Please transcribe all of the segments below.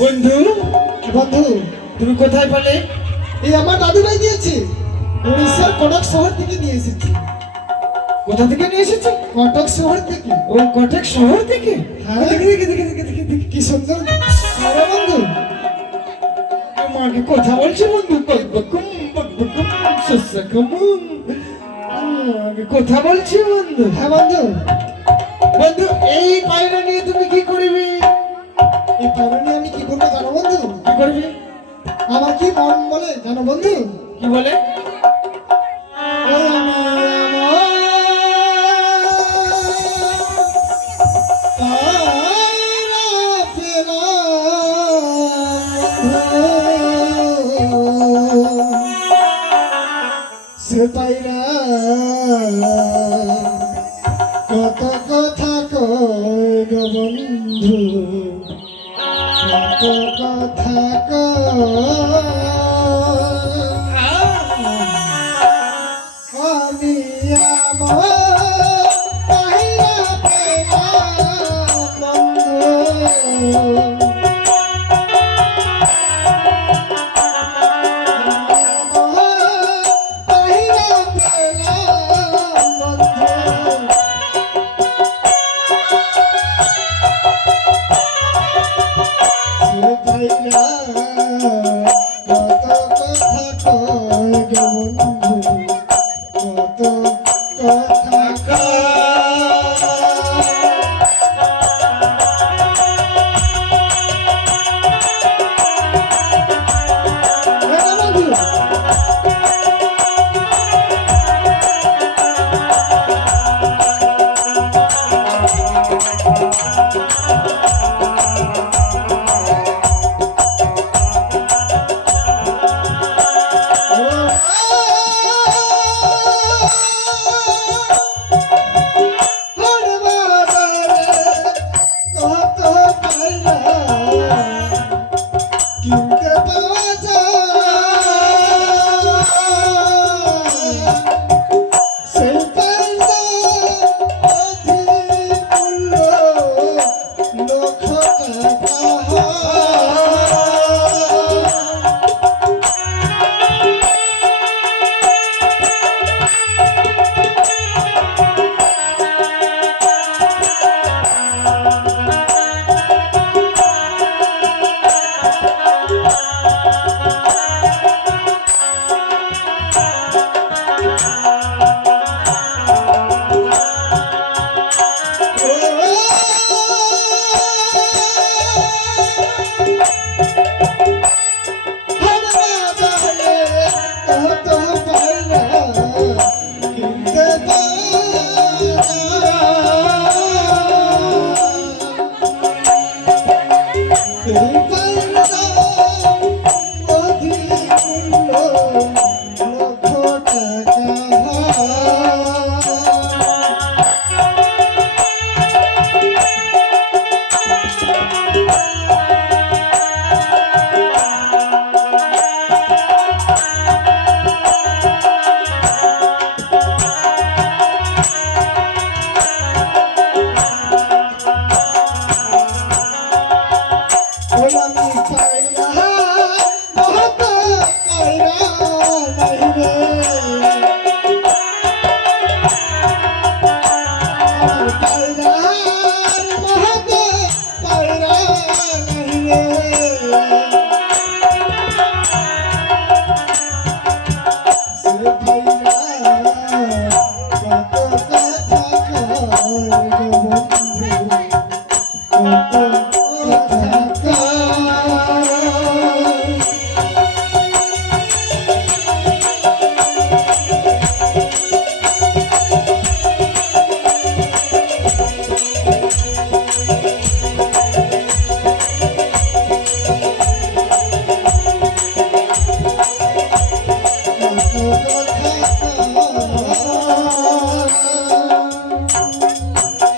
বন্ধু, বন্ধু, তুমি কোথায় পেলে? এই আমার দাদু ভাই দিয়েছে, উড়িষ্যার কটক শহর থেকে নিয়ে এসেছি। কোথা থেকে নিয়ে এসেছে? কটক শহর থেকে। ও কটক শহর থেকে? হ্যাঁ। দেখি দেখি দেখি দেখি দেখি দেখি। কি সুন্দর। আরে বন্ধু, আমাকে কথা বলছে বন্ধু, বকবকুম বকবকুম সসকমুন। আমাকে কথা বলছে বন্ধু। হ্যাঁ বন্ধু, বন্ধু, এই পায়রা নিয়ে তুমি কি করবে? এই পায়রা নিয়ে আমি কি করবো জানো বন্ধু? কি করবে? আমার কি মন বলে জানো বন্ধু? কি বলে? ওই আমি পায়রা পেলাম বন্ধু, সে পায়রা কত কথা কয় গো বন্ধু, কত কথা কয়। আমি আমার পায়রা পেলাম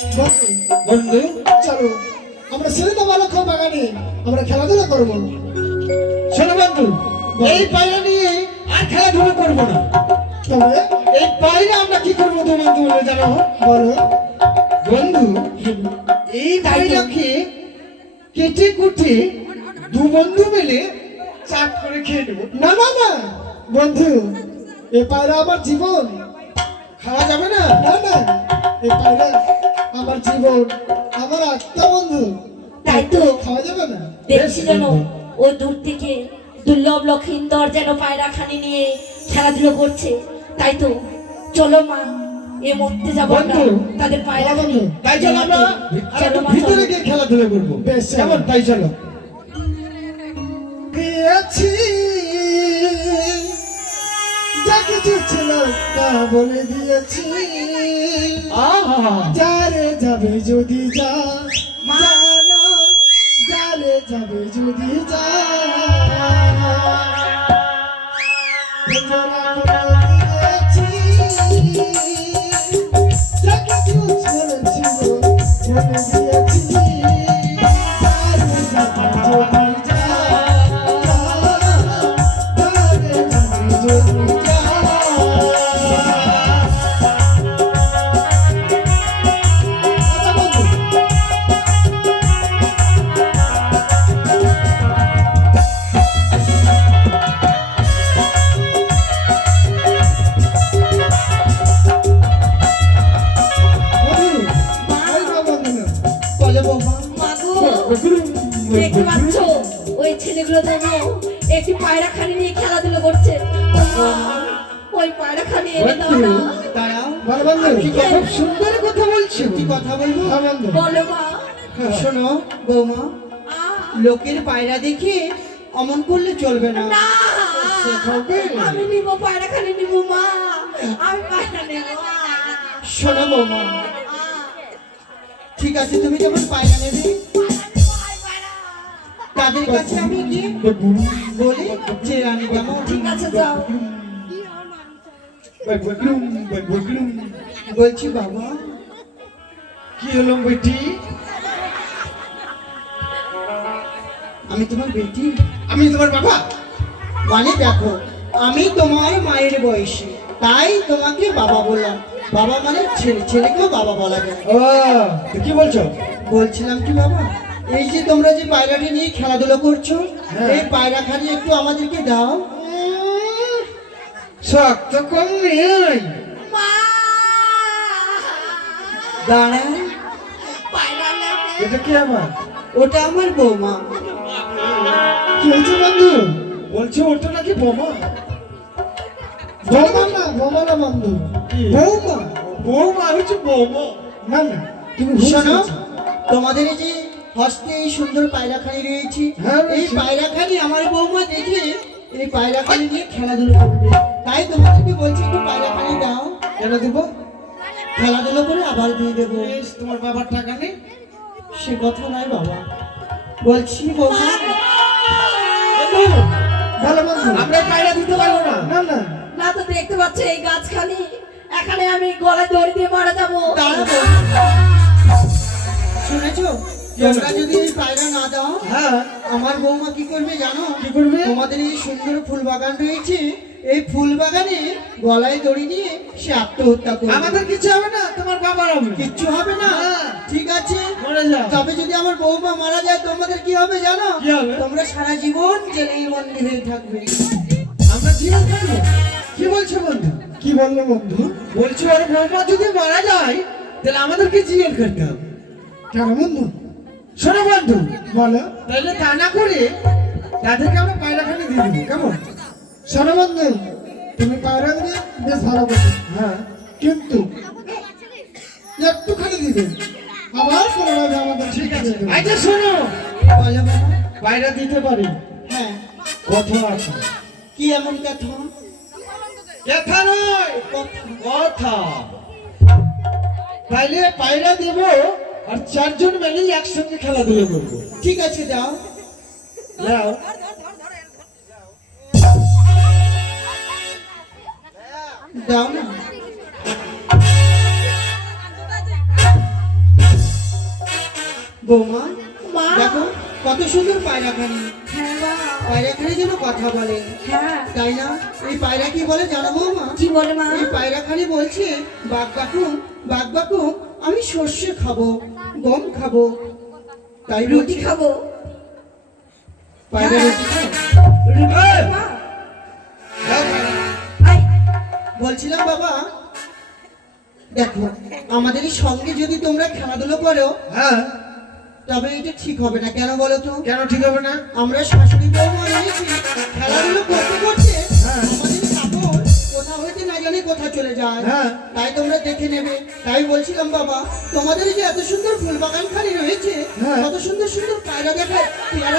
বন্ধু, বন্ধু, চলো আমরা সিনেমা বালক বাগানে আমরা খেলাধুলা করবো। শোনো বন্ধু, এই পায়রা নিয়ে আর খেলাধুলা করবো না। তবে এই পায়রা আমরা কি করবো তোমার বলে জানো? বলো বন্ধু, এই পায়রাকে কেটে কুটে দু বন্ধু মিলে চাট করে খেয়ে নেবো। না না না বন্ধু, এ পায়রা আমার জীবন। খাওয়া যাবে না? না না, এ পায়রা আমার জীবন, আমার আত্মা বন্ধু। তাই তো খাওয়া যাবে না। দেখছি যেন ও দূর থেকে দুর্লভ লক্ষিন্দর যেন পায়রাখানি নিয়ে খেলাধুলো করছে। তাই তো চলো মা, এ মরতে যাবো আমরা বন্ধু, তাদের পায়রাখানি। তাই চলো আমরা চলো মা, ভিতরে চলো। গিয়ে খেলাধুলা করবো। বেশ, চলো। কেমন? তাই চলো। দিয়েছি যা কিছু ছিল তা বলে দিয়েছি। আহা, যারে যাবে যদি যা, জানা যারে যাবে যদি যা, বেচারা বলে দিয়েছি, যা কিছু বলেছিল বলে দিয়েছি। যারে যাবে যদি যা, যারে যাবে যদি যা। বলো বৌমা। মাগো, দেখতে পাচ্ছ ওই ছেলেগুলো যেন একটি পায়রাখানি নিয়ে খেলাধুলো করছে। ও মা, ওই পায়রাখানি এনে দাও না। দাঁড়াও, বলো বন্ধু। কি খুব সুন্দর কথা বলছো। কি কথা বলবো? হ্যাঁ বন্ধু। বলো মা। শোনো বৌমা, আহ, লোকের পায়রা দেখে অমন করলে চলবে না। না, শেখাবে? আমি নিব পায়রাখানি নিব মা, আমি পায়রা নেব। শোনো বৌমা, আহ, ঠিক আছে, তুমি যখন পায়রা নেবে তাদের কাছে আমি গিয়ে বলি যে রানী কেমন। ঠিক আছে যাও। বলছি বাবা, কি হলো বেটি? আমি তোমার বেটি, আমি তোমার বাবা। মানে দেখো আমি তোমার মায়ের বয়সী, তাই তোমাকে বাবা বললাম। বাবা মানে ছেলে, ছেলেকেও বাবা বলা যায়। ও, তো কি বলছো? বলছিলাম কি বাবা, এই যে তোমরা যে পায়রাটি নিয়ে খেলাধুলো করছো, হ্যাঁ। এই পায়রাখানি একটু আমাদেরকে দাও। শক্ত কম নেই। মা, দাঁড়াও, পায়রা নেবে। এটা কি আমার? ওটা আমার বৌমা। কি হয়েছে বন্ধু? বলছে ওটা নাকি বোমা। বোমা না, বোমা না বন্ধু। বৌমা, বৌমা হচ্ছে বোমা। না না, তুমি ভুল শোনো, শুনেছো। তোমাদের এই যে হস্তে এই সুন্দর পায়রাখানি রয়েছে, হ্যাঁ, এই রয়েছে। পায়রাখানি আমার বৌমা দেখে এই পায়রাখানি নিয়ে খেলাধুলো করবে। তাই তোমাদেরকে বলছি একটু পায়রাখানি দাও, কেন দেবো? খেলাধুলো করে আবার দিয়ে দেবো। বেশ, তোমার বাবার টাকা নেই? সে কথা নয় বাবা, বলছি বৌমা, বন্ধু, ভালো বন্ধু। আমরা পায়রা দিতে পারবো না। না না, না তো দেখতে পাচ্ছ এই গাছখানি, এখানে আমি গলায় দড়ি দিয়ে মারা যাবো। দাঁড়াও বৌমা। শুনেছো, তোমরা যদি এই পায়রা না দাও, হ্যাঁ, আমার বৌমা কি করবে জানো? কি করবে? তোমাদের এই সুন্দর ফুল বাগান রয়েছে, এই ফুল বাগানে গলায় দড়ি দিয়ে সে আত্মহত্যা করবে। আমাদের কিছু হবে না, তোমার বাবার হবে। কিচ্ছু হবে না। হ্যাঁ। ঠিক আছে, মরে যাও। তবে যদি আমার বৌমা মারা যায় তোমাদের কি হবে জানো? কি হবে? তোমরা সারা জীবন জেলেই বন্দী হয়ে থাকবে। আমরা জীবন থাকবো? কি বলছো বন্ধু? কি বললো বন্ধু? বলছো আর বৌমা যদি মারা যায় তাহলে আমাদেরকে জিজ্ঞেস করতে হবে। কেন বন্ধু? শোনো বন্ধু, বলো। তাহলে তা না করে তাদেরকে আমরা পায়রাখানি দিয়ে দেবো, কেমন? শোনো বন্ধু, তুমি পায়রাখানি বেশ ভালো বলছো। হ্যাঁ, কিন্তু একটুখানি দিবে, আবার কোনোভাবে আমাদের ঠিক আছে। আচ্ছা শোনো, বলো বাবা। পায়রা দিতে পারি, হ্যাঁ, কথা আছে। কি এমন কথা? কথা নয়, কথা। তাইলে পায়রা দেব আর চারজন মিলে একসঙ্গে খেলাধুলা করবো। ঠিক আছে, দাও। দাও। দাও না। বৌমা, মা, দেখো কত সুন্দর পায়রাখানি। হ্যাঁ মা, পায়রাখানি যেন কথা বলে, হ্যাঁ। তাই না? এই পায়রা কি বলে জানো বৌমা? কি বলে মা? এই পায়রাখানি বলছে, বাঘ বাকুম, বাঘ বাকুম, আমি সর্ষে খাবো, গম খাবো। তাই রুটি বলছি, খাবো। পায়রা হ্যাঁ। রুটি খাও? রুটি এই! মা, দাও পায়রা। আয়, বলছিলাম বাবা, দেখো আমাদের এই সঙ্গে যদি তোমরা খেলাধুলো করো হ্যাঁ, তবে এটা ঠিক হবে না, কেন বলো তো? কেন ঠিক হবে না? আমরা শাশুড়ি বৌমা রয়েছি, খেলাধুলো করতে করতে হ্যাঁ। আমাদের কাপড় কোথা হইতে না জানি কোথা চলে যায়, হ্যাঁ। তাই তোমরা দেখে নেবে। তাই বলছিলাম বাবা, তোমাদের যে এত সুন্দর ফুল বাগান খালি রয়েছে, হ্যাঁ। কত সুন্দর সুন্দর পেয়ারা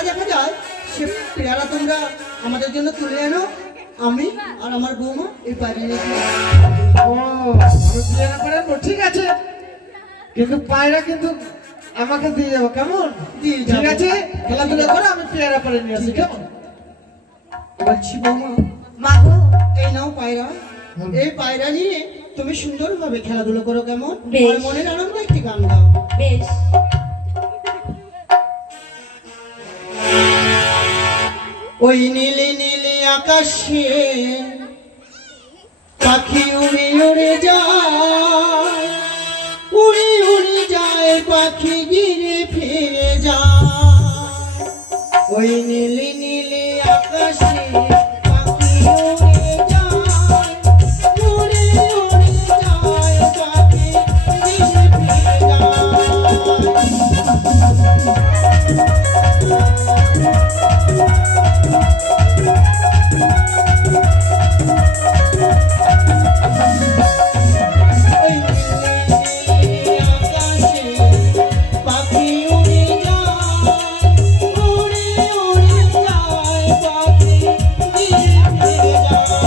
দেখা যায়, সে পেয়ারা তোমরা আমাদের জন্য তুলে আনো। আমি আর আমার বৌমা এই পায়রা নিয়ে খাবো। ও, আমি পেয়ারা পাঠাবো, ঠিক আছে, কিন্তু পায়রা কিন্তু আমাকে দিয়ে যাবো, কেমন? দিয়ে যাবো। ঠিক আছে, খেলাধুলা করে আমি পেয়ারা পাড়ে নিয়ে আসি, কেমন? বলছি বৌমা, মা গো, এই নাও পায়রা, এই পায়রা নিয়ে তুমি সুন্দরভাবে খেলাধুলো করো, কেমন? বেশ। আর মনের আনন্দ একটি গান গাও। বেশ। ওই নীলি নীলি আকাশে পাখি উড়ে উড়ে যায়, উড়ে উড়ে যায় পাখি গিরে ফিরে যায়। ওই নীলি নীলি আকাশে পাখি উড়ে যায়, উড়ে উড়ে যায় পাখি গিরে ফিরে যায়। ওই নীলি আকাশে পাখি উড়ে যায়, উড়ে উড়ে যায় পাখি ধীরে ধীরে যায়।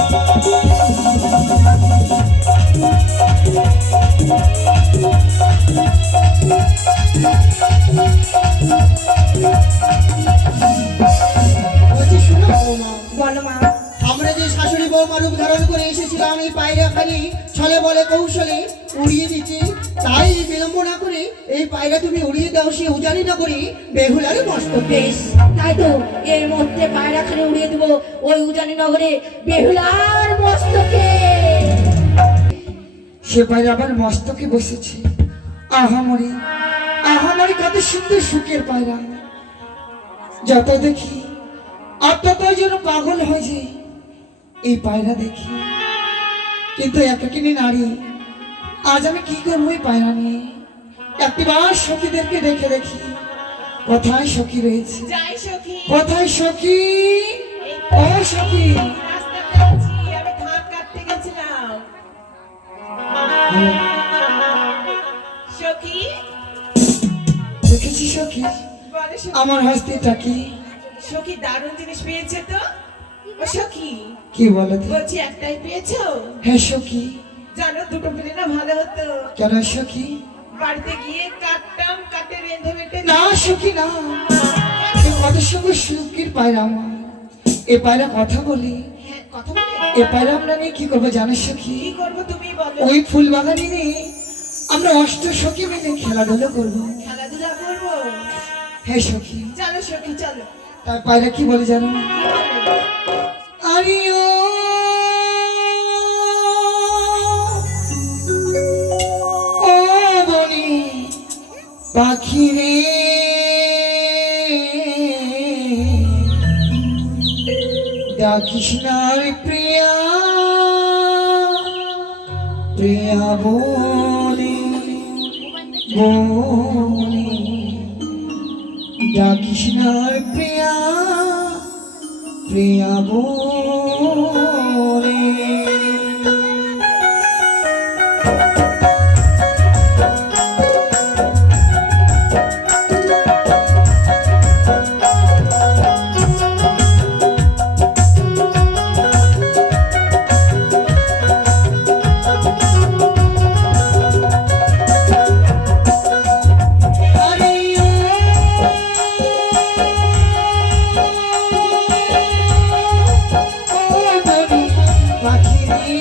বলছি শুনো বৌমা, বলো মা। আমরা যে শাশুড়ি বৌমা রূপ ধারণ করে এসেছিলাম এই পায়রা খালি ছলে বলে কৌশলে উড়িয়ে দিচ্ছি, তাই বিলম্ব না করে এই পায়রা তুমি উড়িয়ে দাও সে উজানি না করি বেহুলার মস্তকে। বেশ, তাই তো এর মধ্যে পায়রাখানে উড়িয়ে দেবো ওই উজানি নগরে বেহুলার মস্তকে। সে পায়রা আবার মস্তকে বসেছে। আহামরি আহামরি কত সুন্দর সুখের পায়রা, যত দেখি আর ততই যেন পাগল হয়ে যায় এই পায়রা দেখি। কিন্তু একাকিনী নারী, আজ আমি কি করবো এই পায়রা নিয়ে? একটিবার সখীদেরকে দেখে দেখি কোথায় সখী রয়েছে, যাই সখী, কোথায় সখী? ও সখী, রাস্তাতে আছি, আমি ধান কাটতে গেছিলাম। সখী, দেখেছি সখী, বলে সখী। আমার হস্তিটা কি? সখী দারুণ জিনিস পেয়েছে তো। ও সখী, কি বলো তো? বলছি একটাই পেয়েছো? হ্যাঁ সখী। জানো দুটো পেলে না ভালো হতো। কেন সখী? বাড়িতে গিয়ে কাটতাম, কাটে রেঁধে বেটে না সখী না, এ কত সুন্দর সুখীর পায়রা আমার। এ পায়রা কথা বলি, হ্যাঁ, কথা বলে এ পায়রা আমরা নিয়ে কি করবো জানো সখী? কি করবো তুমি বলো। ওই ফুল বাগানে নিয়ে আমরা অষ্ট সখী মিলে খেলাধুলা করবো। খেলাধুলা করবো। হ্যাঁ সখী। চলো সখী, চলো। তার পায়রা কি বলে জানো? কি বলো? আরে ও বনি পাখি রে, ডাকিস না রে প্রিয়া, প্রিয়া বলি বলি, ডাকিস না রে প্রিয়া, প্রিয়া বলি। আরে ও বলি পাখি রে,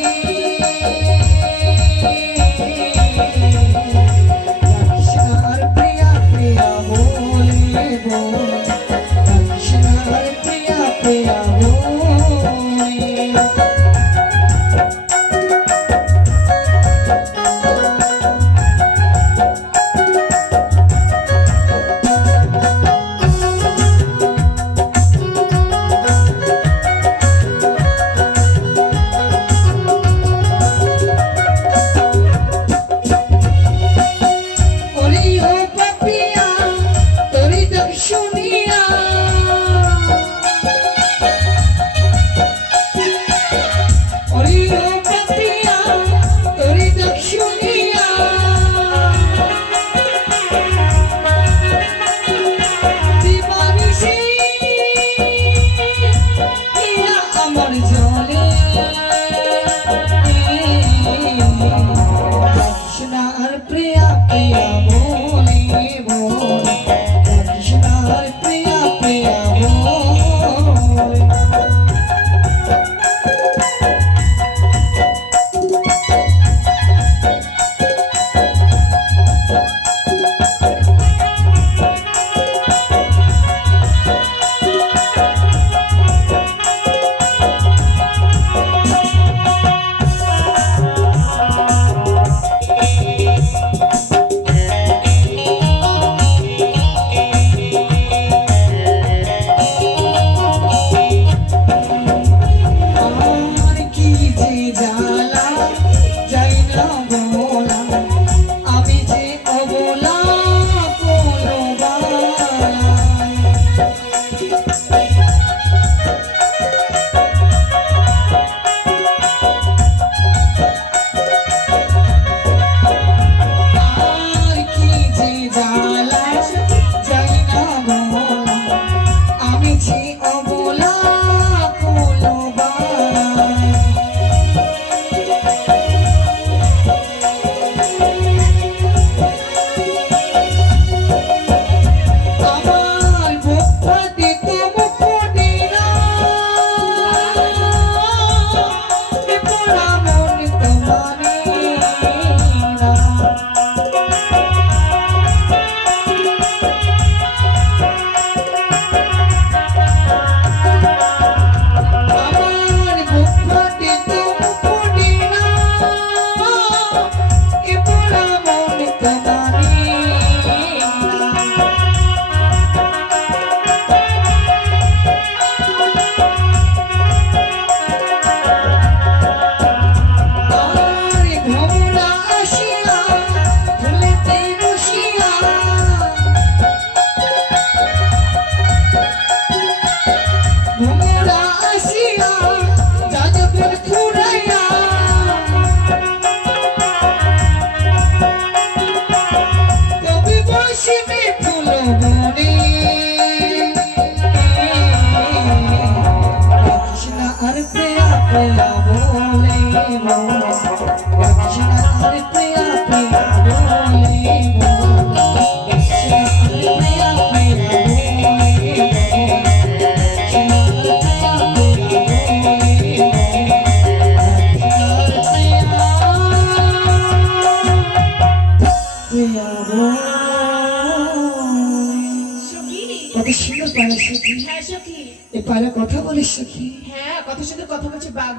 কত সুন্দর পায়রা সখী। হ্যাঁ সখী। এই পায়রা কথা বলে সখী। হ্যাঁ কত সুন্দর কথা বলছে, বাঘ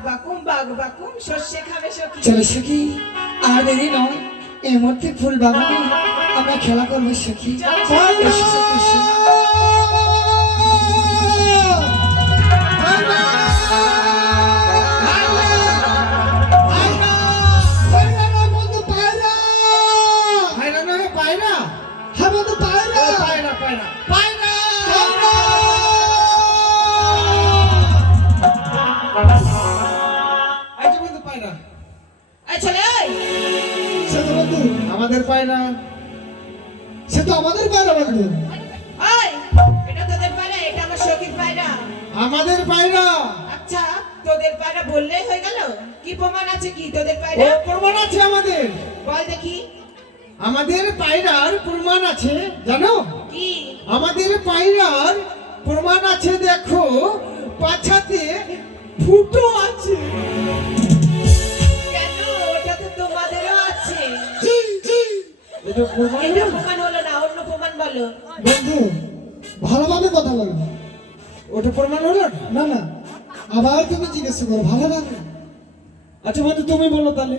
বাকুম সর্ষে খাবে সখী। চলো সখী, আর দেরি নয়, এই মুহূর্তে ফুল বাগানে আমরা খেলা করবো সখী। এসো সখী, এসো। পায়রা নয় পায়রা। হ্যাঁ বন্ধু পায়রা। পায়রা পায়রা এই যে বন্ধু পায়রা। এই চলে এই। সে তো বন্ধু, আমাদের পায়রা। সে তো আমাদের পায়রা বন্ধু। ওই, এটা তোদের পায়রা, এটা আমার সখীর পায়রা। আমাদের পায়রা। আচ্ছা তোদের পায়রা বললেই হয়ে গেল? কি প্রমাণ আছে কি তোদের ও পায়রা? প্রমাণ আছে আমাদের। বল দেখি। আমাদের পায়রার প্রমাণ আছে জানো? কি? আমাদের পায়রার প্রমাণ আছে, দেখো পাছাতে ফুটো আছে। কেন? ওটা তো তোমাদেরও আছে। এটা প্রমাণ এটা না? প্রমাণ হলো না, অন্য প্রমাণ বলো। বন্ধু ভালোভাবে কথা বলো। ওটা প্রমাণ হলো না? না না, আবার তুমি জিজ্ঞেস করো ভালোভাবে। আচ্ছা বন্ধু তুমি বলো তাহলে।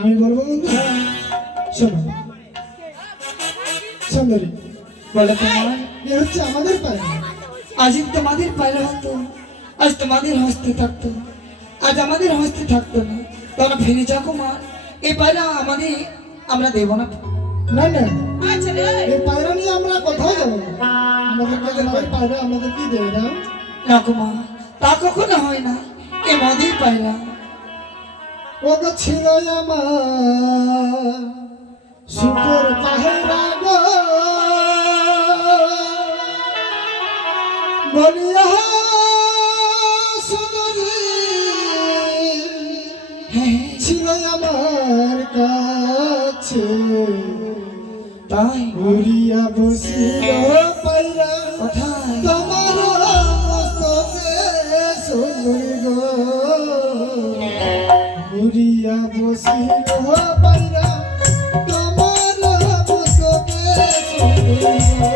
আমি বলবো বন্ধু, শোনো সুন্দরী, বলো তোমার, এ হচ্ছে আমাদের পায়রা। আজ তোমাদের পায়রা হতো, আজ তোমাদের হস্তে থাকতো, আজ আমাদের হস্তে থাকতো না। তোমরা ফিরে যাও কুমার, এই পায়রা আমাদের, আমরা দেবো না। না না, এই চলে এই। এই পায়রা নিয়ে আমরা কোথাও যাবো না। আমাদের কাছে নয় পায়রা, আমাদেরকে দিয়ে দাও। না কুমার, তা কখনো হয় না, এ মদের পায়রা। ও গো ছিল আমার সুখের পায়রা গো, বলিয়া সুন্দরী হ্যাঁ ছিল আমার কাছে, তাই উড়িয়া বসিল পায়রা কোথায়? তোমার মস্তকে সুন্দরী গো, উড়িয়া বসিল পায়রা তোমার মস্তকে সুন্দরী গো।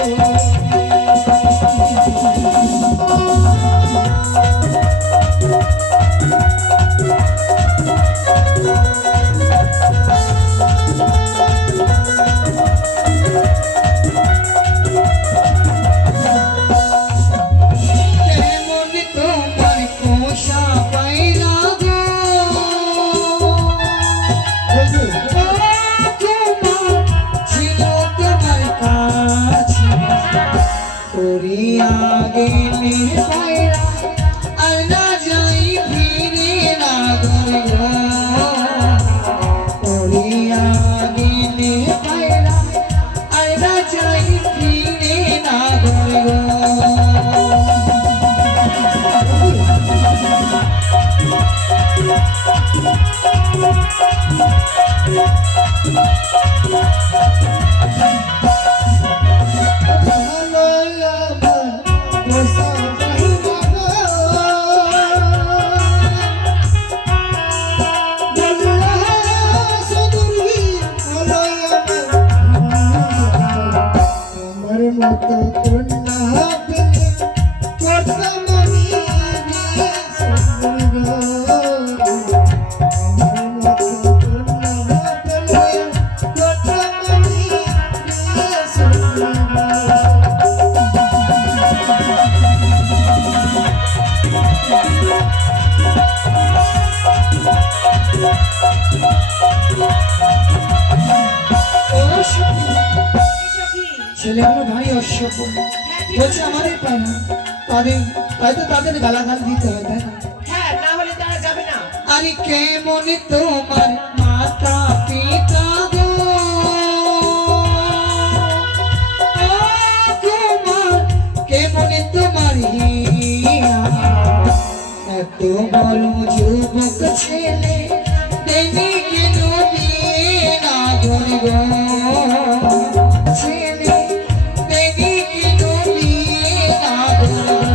কেমন তোমার পোষা পায়রা গো, বন্ধু, তোমার ছিল তোমার কাছে, উড়িয়া গেলে পায়রা আর না যাই ফিরে না ঘরে গো, উড়িয়া গেলে পায়রা আর না যাই ফিরে না ঘরে গো। ভালো আমার পোষা পায়রা গো, বলিয়া সুন্দরী ভালো আমার মতো কন্যা পেলে কথা মানি দিয়ে সুন্দরী গো, আমার মতো কন্যা পেলে কথা মানি দিয়ে সুন্দরী গো। ও সখী, এই সখী। ছেলেগুলো ভারী অসভ্য, হ্যাঁ ঠিক বলছে আছে। আমাদের পায়রা, তাদের তাই তো তাদের গালাগাল দিতে হয়, তাই না? হ্যাঁ না হলে তারা যাবে না। আরে কেমন তোমার মাতা পিতা গো, ও কুমার, কেমন তোমার হিয়া, এত বড় যুবক ছেলে দেবী কেন বিয়ে না ধরে গো, ছেলে দেবী কেন বিয়ে না ধরে গো।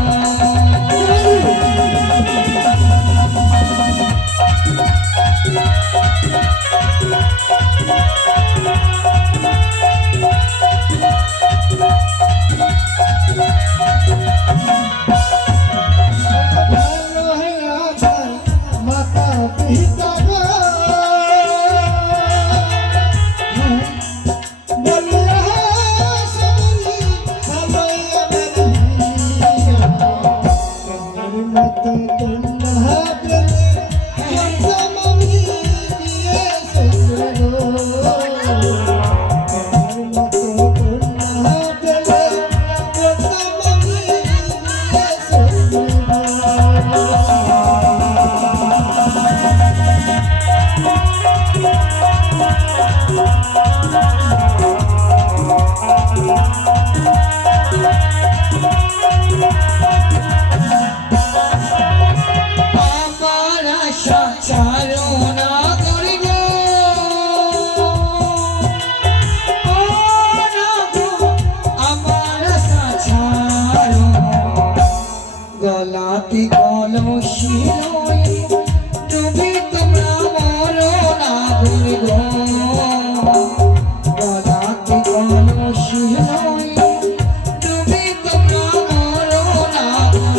শিলয় ডুবে তোমরা মরো না গো গলাতে কলসি লয় ডুবে তোমরা মরো না গো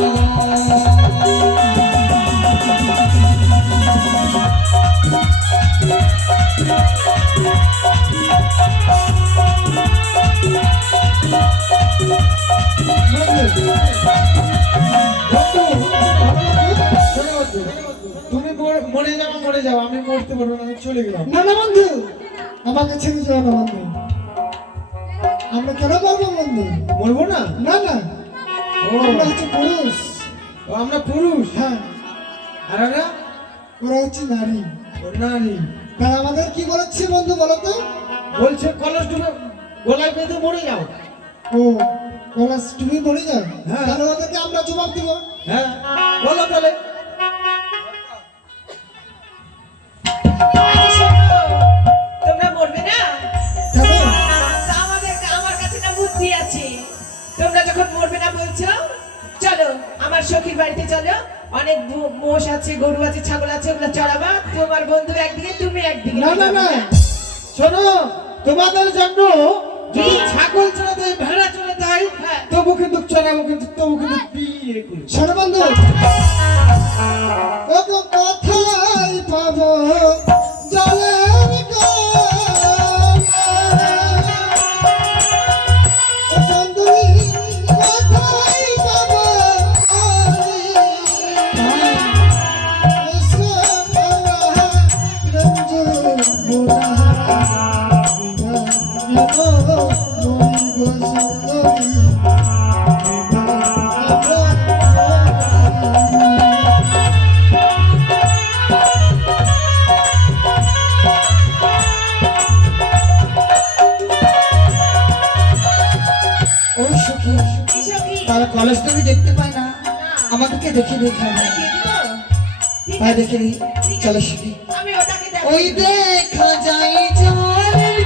তুমি মরে যাও আমি মরতে পারবো না, আমি চলে গেলাম। না না বন্ধু, আমাকে ছেড়ে যাও না বন্ধু। আমরা কেন পারবো বন্ধু? মরবো না? না না, ও, আমরা হচ্ছে পুরুষ। আমরা পুরুষ। হ্যাঁ, আর ওরা ওরা হচ্ছে নারী। নারী। তা আমাদের কি বলেছে বন্ধু বলো তো? বলছে কলস ডুবে গলায় বেঁধে মরে যাও। ও কলাস তুমি মরে যাও। হ্যাঁ। তাহলে ওদেরকে আমরা জবাব দিব। হ্যাঁ বলো তাহলে। আরে শোনো, তোমরা মরবে না? কেন? তা আমার কাছে না বুদ্ধি আছে। তোমরা যখন মরবে না বলছো, চলো আমার সখীর বাড়িতে চলো। অনেক মোষ আছে, গরু আছে, ছাগল আছে, ওগুলো চড়াবা। তোমার বন্ধু একদিকে, তুমি একদিকে। না না না, শোনো, তোমাদের জন্য যদি ছাগল চড়াতে হয়, ভেড়া চড়াতে হয়, হ্যাঁ। তবু কিন্তু চড়াবো, কিন্তু তবু কিন্তু বিয়ে করবো। শোনো বন্ধু, ও তো কোথায় পাবো জলের সুন্দরী, কোথায় পাবো ওই সখী কি সখী? তারা কলেজ তুমি দেখতে পায় না, আমাদেরকে দেখে দেখে দেখিয়ে দিব? ঠিক তাই আছে। দেখে নি। চলো সখী, আমি ওটাকে দেখো। ওই দেখা যায় জলের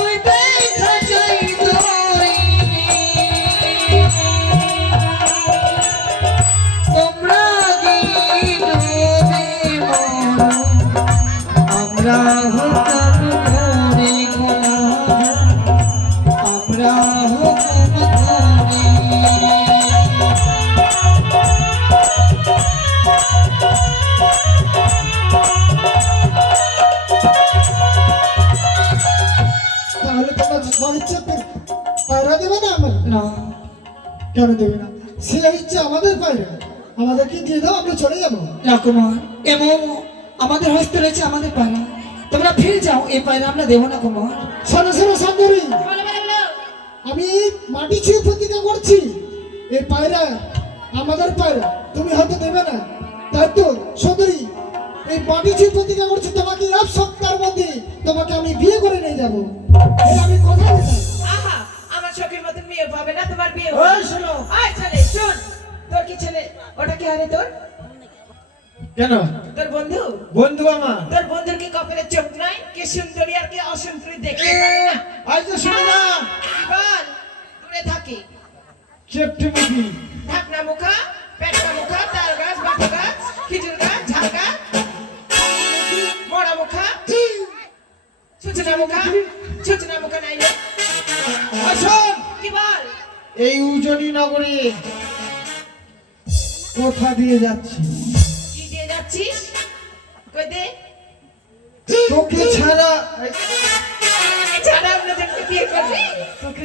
ওই দেখা যায় তোমরা আমরা হতাম ঘরে খোলা, আমরা হতাম ঘরে। তাহলে তোমরা সব ইচ্ছে পায়রা দেবে না আমার? না কেন দেবে না? সে হচ্ছে আমাদের পায়রা, আমাদেরকে দিয়ে দাও, আমরা চলে যাবো। না কুমার, এমন আমাদের হস্তে রয়েছে আমাদের পায়রা, তোমরা ফিরে যাও, এই পায়রা আমরা দেবো না কুমার। শোনো শোনো সুন্দরী, বলো, বলো, বলো। আমি মাটি ছুঁয়ে প্রতিজ্ঞা করছি, এই পায়রা আমাদের পায়রা, তুমি হয়তো দেবে না, তাই তো সুন্দরী এই মাটি ছুঁয়ে প্রতিজ্ঞা করছি, তোমাকে এক সপ্তাহের মধ্যে তোমাকে আমি বিয়ে করে নিয়ে যাবো। এই আমি কথা দিলাম। আহা, আমার সখীর মতন মেয়ে পাবে না, তোমার বিয়ে ওই হবে। শোনো। আয় ছেলে, শোন। তোর কি ছেলে? ওটা কি হয় রে তোর? কেন? তোর বন্ধু? বন্ধু আমার। তোর বন্ধুর কি কপালে চোখ নাই? কি সুন্দরী আর কি অসুন্দরী দেখতে পারে না? আজ তো শুনে না, কি বল? দূরে থাকি। চেপটি মুখি। ঢাকনা মুখা, পেটনা মুখা, তাল গাছ, বাটা গাছ, খেজুর গাছ, ঝাল গাছ, মরা মুখা, সূচনা মুখা নাই না। আসুন, কি বল? এই উজনি নগরে কোথা দিয়ে যাচ্ছি? কি দিয়ে যাচ্ছিস? কই দে? তোকে ছাড়া এছাড়া আপনাদেরকে বিয়ে করবি? তোকে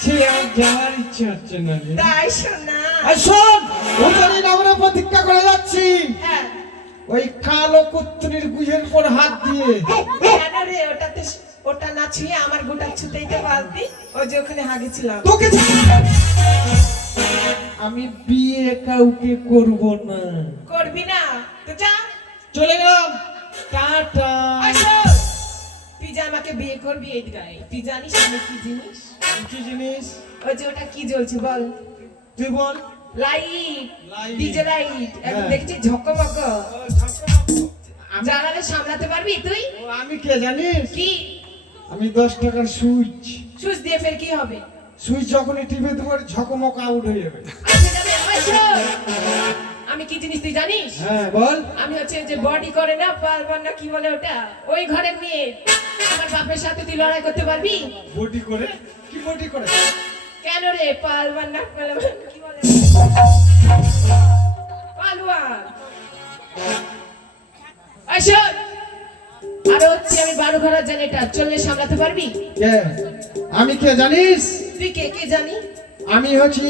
সে আর যাওয়ার ইচ্ছে হচ্ছে না রে। তাই শোনা। আসুন, উজনি নগরে প্রতীক্ষা করে যাচ্ছি। হ্যাঁ। ওই কালো কুত্তুনির গুহের পর হাত দিয়ে। কেন রে? ওটা না ছুঁয়ে আমার গোটা ছুতেইতে পারবি? ওই যে ওখানে হাগেছিলাম। তোকে ছাড়া আমি বিয়ে কাউকে করব না। করবি না তো যা। চলে গেলাম, টাটা। আসো। তুই যে আমাকে বিয়ে করবি এই গায়ে, তুই জানিস আমি কি জিনিস? কি জিনিস? ওই যে ওটা কি জ্বলছে বল? তুই বল। Light, light. DJ light. এখন হ্যাঁ। দেখছি ঝকমক। জানালে সামলাতে পারবি তুই? আমি কে জানিস? কি? আমি 10 টাকার সুইচ। সুইচ দিয়ে ফের কি হবে? সুইচ যখনই টিপে দেবো ঝকমক আউট হয়ে যাবে। আচ্ছা যাবে, ওই শোন। আমি কি জিনিস তুই জানিস? হ্যাঁ বল। আমি হচ্ছে যে বডি করে না পারবার না কি বলে ওটা, ওই ঘরের মেয়ে। আমার বাপের সাথে তুই লড়াই করতে পারবি? বডি করে? কি বডি করে? কেন রে পারবার না কি বলে পালুয়ান। ওই শোন, আর হচ্ছে আমি 12 ঘোড়ার জেনারেটর, চললে সামলাতে পারবি? কে? আমি কে জানিস? তুই কে কে জানি? আমি হচ্ছি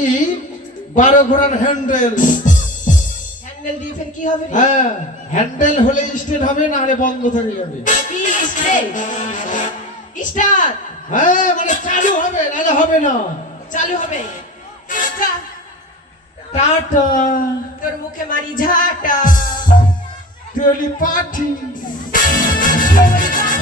12 ঘোড়ার হ্যান্ডেল। হ্যান্ডেল দিয়ে ফের কি হবে রে? হ্যাঁ, হ্যান্ডেল হলে স্টেট হবে, না হলে বন্ধ থেকে যাবে। কি স্টার্ট? স্টার্ট হ্যাঁ, মানে চালু হবে, নাহলে হবে না। চালু হবে। যা, টাটা তোর মুখে মারি ঝাঁটা। টেলিপাঠি। তোর